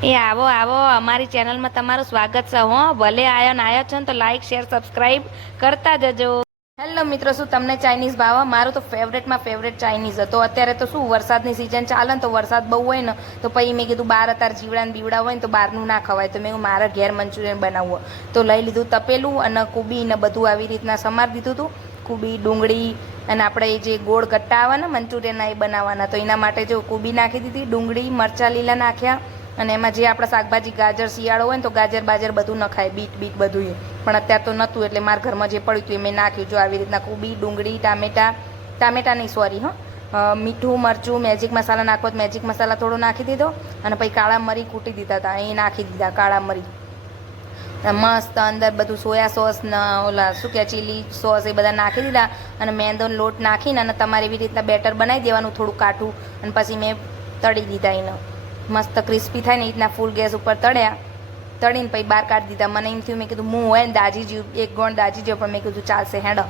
એ આવો આવો, અમારી ચેનલમાં તમારું સ્વાગત છે, હો. ભલે આયો ને આયો છો ને તો લાઈક શેર સબસ્ક્રાઈબ કરતા જજો. હેલો મિત્રો, શું તમને ચાઇનીઝ ભાવ? મારું તો ફેવરેટમાં ફેવરેટ ચાઇનીઝ હતો. અત્યારે તો શું વરસાદની સિઝન ચાલે ને તો વરસાદ બહુ હોય ને તો પછી મેં કીધું બહાર અત્યારે જીવડા ને બીવડા હોય ને તો બહારનું ના ખવાય. તો મેં મારે ઘેર મંચુરિયન બનાવવું. તો લઈ લીધું તપેલું અને કુબી ને બધું આવી રીતના સમાર દીધું હતું કુબી, ડુંગળી અને આપણે જે ગોળ ગટ્ટા આવે ને મંચુરિયનના એ બનાવવાના. તો એના માટે જો કુબી નાખી દીધી, ડુંગળી, મરચાં લીલા નાખ્યા. અને એમાં જે આપણે શાકભાજી, ગાજર, શિયાળો હોય ને તો ગાજર, બાજર બધું નખાય, બીટ બીટ બધું પણ અત્યારે તો નહોતું એટલે મારા ઘરમાં જે પડ્યું હતું એ મેં નાખ્યું. જો આવી રીતના કુબી, ડુંગળી, ટામેટા ટામેટા નહીં સોરી, હા. મીઠું, મરચું મેજિક મસાલા નાખો તો મેજિક મસાલા થોડો નાખી દીધો અને પછી કાળા મરી કૂટી દીધા હતા. એ નાખી દીધા, કાળા મરી. મસ્ત અંદર બધું સોયા સોસ ને ઓલા શું કે ચીલી સોસ એ બધા નાખી દીધા અને મેંદોનો લોટ નાખીને અને તમારે એવી રીતના બેટર બનાવી દેવાનું, થોડું કાઠું. અને પછી મેં તળી દીધા એને. મસ્ત ક્રિસ્પી થાય ને એ રીતના ફૂલ ગેસ ઉપર તળ્યા. તળીને પછી બહાર કાઢી દીધા. મને એમ થયું, મેં કીધું હું હોય ને દાજી જેવું, એક ગોણ દાજી જ્યો પણ મેં કીધું, ચાલશે હેડો.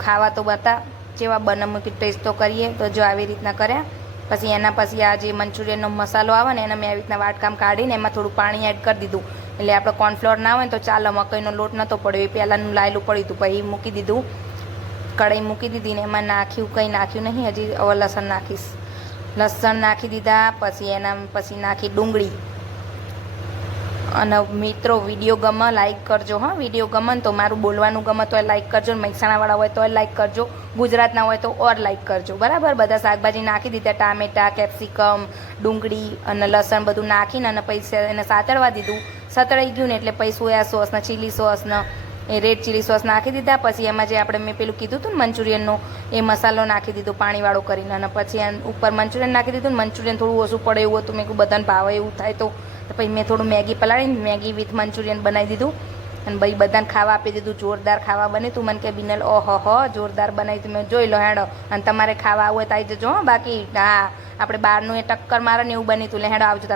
ખાવા તો બતા, જેવા બને મૂકી ટેસ્ટ તો કરીએ. તો જો આવી રીતના કર્યા. પછી એના પછી આ જે મંચુરિયનનો મસાલો આવે ને, એને મેં આવી રીતના વાટકામ કાઢીને એમાં થોડું પાણી એડ કરી દીધું. એટલે આપણે કોર્નફ્લોર ના હોય તો ચાલો, મકાઈનો લોટ નહોતો પડ્યો. એ પહેલાંનું લાયેલું પડ્યું હતું. પછી મૂકી દીધું. કઢાઈ મૂકી દીધી ને એમાં નાખ્યું, કંઈ નાખ્યું નહીં, હજી હવે લસણ નાખીશ. લસણ નાખી દીધા, પછી એના, પછી નાખી ડુંગળી. અને મિત્રો, વીડિયો ગમે લાઈક કરજો, હા. વીડિયો ગમે તો મારું બોલવાનું ગમે તો લાઈક કરજો મહેસાણાવાળા હોય તો લાઈક કરજો. ગુજરાતના હોય તો ઓર લાઈક કરજો. બરાબર? બધા શાકભાજી નાખી દીધા, ટામેટા, કેપ્સિકમ, ડુંગળી અને લસણ બધું નાખીને અને પછી એને સાતળવા દીધું. સતળાઈ ગયું ને એટલે પછી સોયા સોસ ને ચીલી સોસ ને એ રેડ ચીલી સોસ નાખી દીધા. પછી એમાં જે આપણે મેં પેલું કીધું હતું ને મંચુરિયનનો, એ મસાલો નાખી દીધો, પાણીવાળો કરીને. અને પછી ઉપર મંચુરિયન નાખી દીધું ને મંચુરિયન થોડું ઓછું પડે એવું હતું. મેં કહું બધાને ભાવે એવું થાય તો. પછી મેં થોડું મેગી પલાળીને, મેગી વિથ મંચુરિયન બનાવી દીધું. અને ભાઈ બધાને ખાવા આપી દીધું, જોરદાર ખાવા બને તું. મને કે, બિનલ, ઓહો હો, જોરદાર બનાવી મેં જોઈ લો હેડો, અને તમારે ખાવા આવું હોય તો આવી જજો બાકી, હા, આપણે બહારનું એ ટક્કર મારે ને એવું બની તું. લે હેડો, આવજો